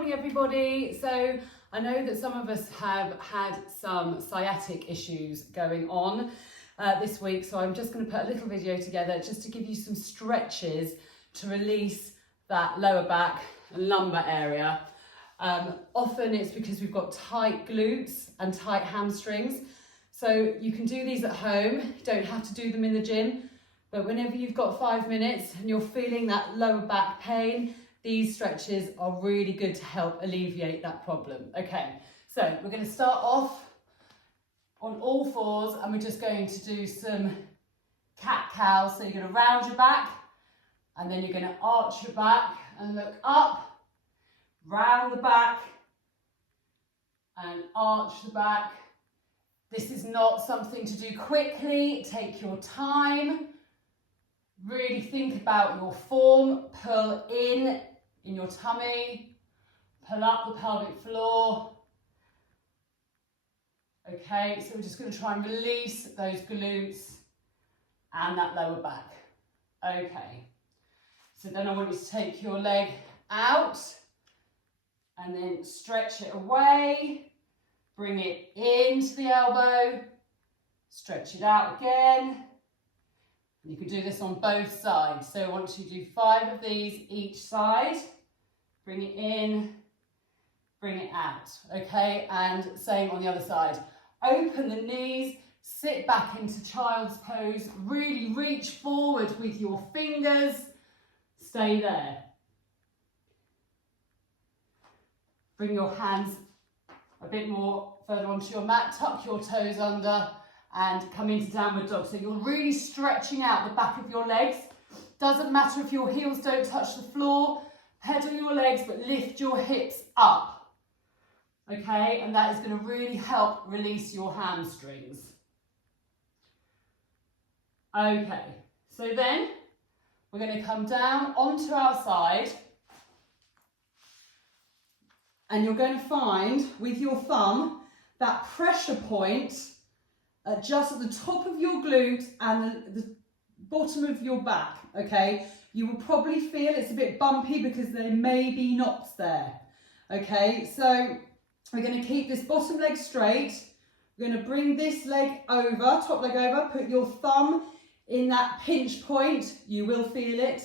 morning everybody. So I know that some of us have had some sciatic issues going on this week, so I'm just going to put a little video together just to give you some stretches to release that lower back and lumbar area. Often it's because we've got tight glutes and tight hamstrings, so you can do these at home. You don't have to do them in the gym, but whenever you've got 5 minutes and you're feeling that lower back pain, these stretches are really good to help alleviate that problem. Okay, so we're going to start off on all fours and we're just going to do some cat-cow. So you're going to round your back and then you're going to arch your back and look up, round the back and arch the back. This is not something to do quickly. Take your time. Really think about your form. Pull in your tummy, pull up the pelvic floor. Okay, so we're just going to try and release those glutes and that lower back. Okay, so then I want you to take your leg out and then stretch it away, bring it into the elbow, stretch it out again. You can do this on both sides. So I want you to do 5 of these each side. Bring it in, bring it out. Okay, and same on the other side. Open the knees, sit back into child's pose. Really reach forward with your fingers. Stay there. Bring your hands a bit more further onto your mat. Tuck your toes under and come into downward dog. So you're really stretching out the back of your legs. Doesn't matter if your heels don't touch the floor, pedal your legs, but lift your hips up. Okay, and that is going to really help release your hamstrings. Okay, so then we're going to come down onto our side and you're going to find with your thumb that pressure point just at the top of your glute and the bottom of your back, okay? You will probably feel it's a bit bumpy because there may be knots there, okay? So we're going to keep this bottom leg straight. We're going to bring this leg over, top leg over, put your thumb in that pinch point. You will feel it.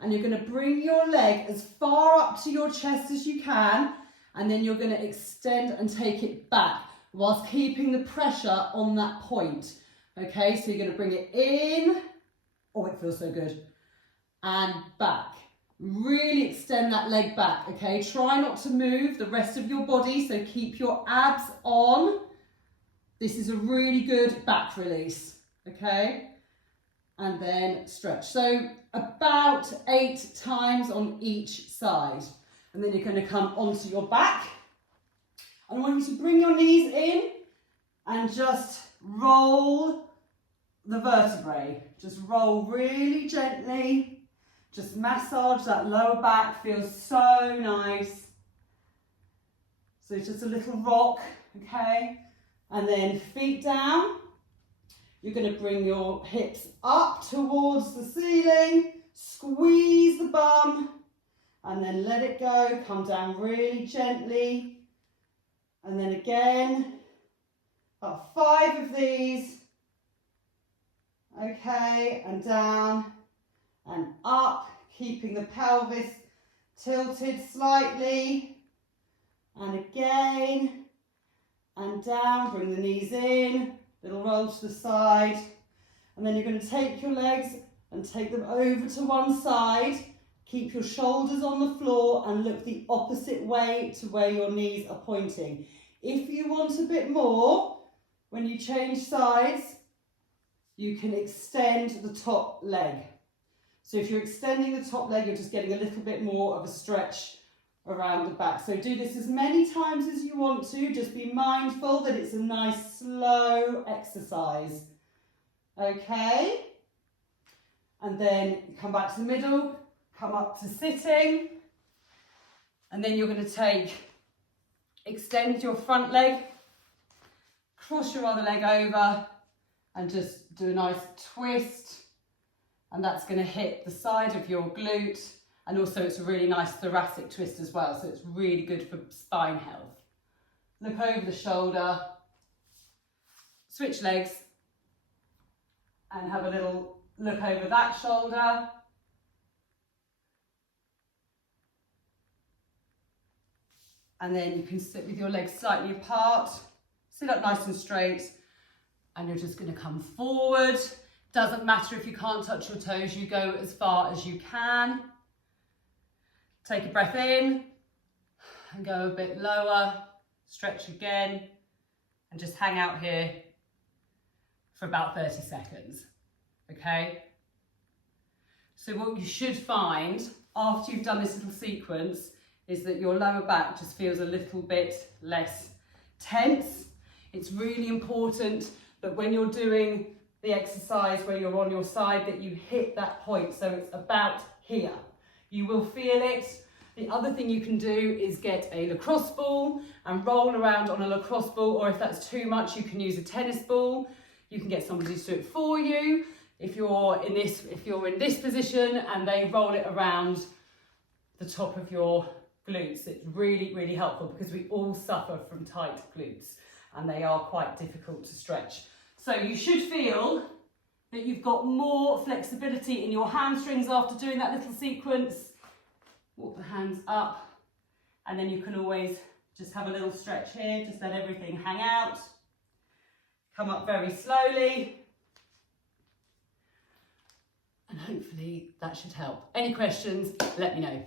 And you're going to bring your leg as far up to your chest as you can, and then you're going to extend and take it back, whilst keeping the pressure on that point. Okay, so you're going to bring it in. Oh, it feels so good. And back. Really extend that leg back, okay? Try not to move the rest of your body, so keep your abs on. This is a really good back release, okay? And then stretch. So about 8 times on each side. And then you're going to come onto your back. I want you to bring your knees in and just roll the vertebrae. Just roll really gently. Just massage that lower back. Feels so nice. So it's just a little rock, okay? And then feet down. You're going to bring your hips up towards the ceiling. Squeeze the bum and then let it go. Come down really gently. And then again, about 5 of these. Okay, and down and up, keeping the pelvis tilted slightly. And again, and down, bring the knees in, little roll to the side. And then you're going to take your legs and take them over to one side. Keep your shoulders on the floor and look the opposite way to where your knees are pointing. If you want a bit more, when you change sides, you can extend the top leg. So if you're extending the top leg, you're just getting a little bit more of a stretch around the back. So do this as many times as you want to. Just be mindful that it's a nice, slow exercise. Okay? And then come back to the middle. Come up to sitting, and then you're going to extend your front leg, cross your other leg over, and just do a nice twist, and that's going to hit the side of your glute And also it's a really nice thoracic twist as well, so it's really good for spine health. Look over the shoulder, switch legs, and have a little look over that shoulder. And then you can sit with your legs slightly apart, sit up nice and straight, and you're just going to come forward. Doesn't matter if you can't touch your toes, you go as far as you can. Take a breath in and go a bit lower, stretch again, and just hang out here for about 30 seconds, okay? So what you should find after you've done this little sequence is that your lower back just feels a little bit less tense. It's really important that when you're doing the exercise where you're on your side that you hit that point, so it's about here. You will feel it. The other thing you can do is get a lacrosse ball and roll around on a lacrosse ball, or if that's too much, you can use a tennis ball. You can get somebody to do it for you. If you're in this position and they roll it around the top of your glutes, it's really, really helpful because we all suffer from tight glutes and they are quite difficult to stretch. So you should feel that you've got more flexibility in your hamstrings after doing that little sequence. Walk the hands up, and then you can always just have a little stretch here, just let everything hang out. Come up very slowly, and hopefully that should help. Any questions, let me know.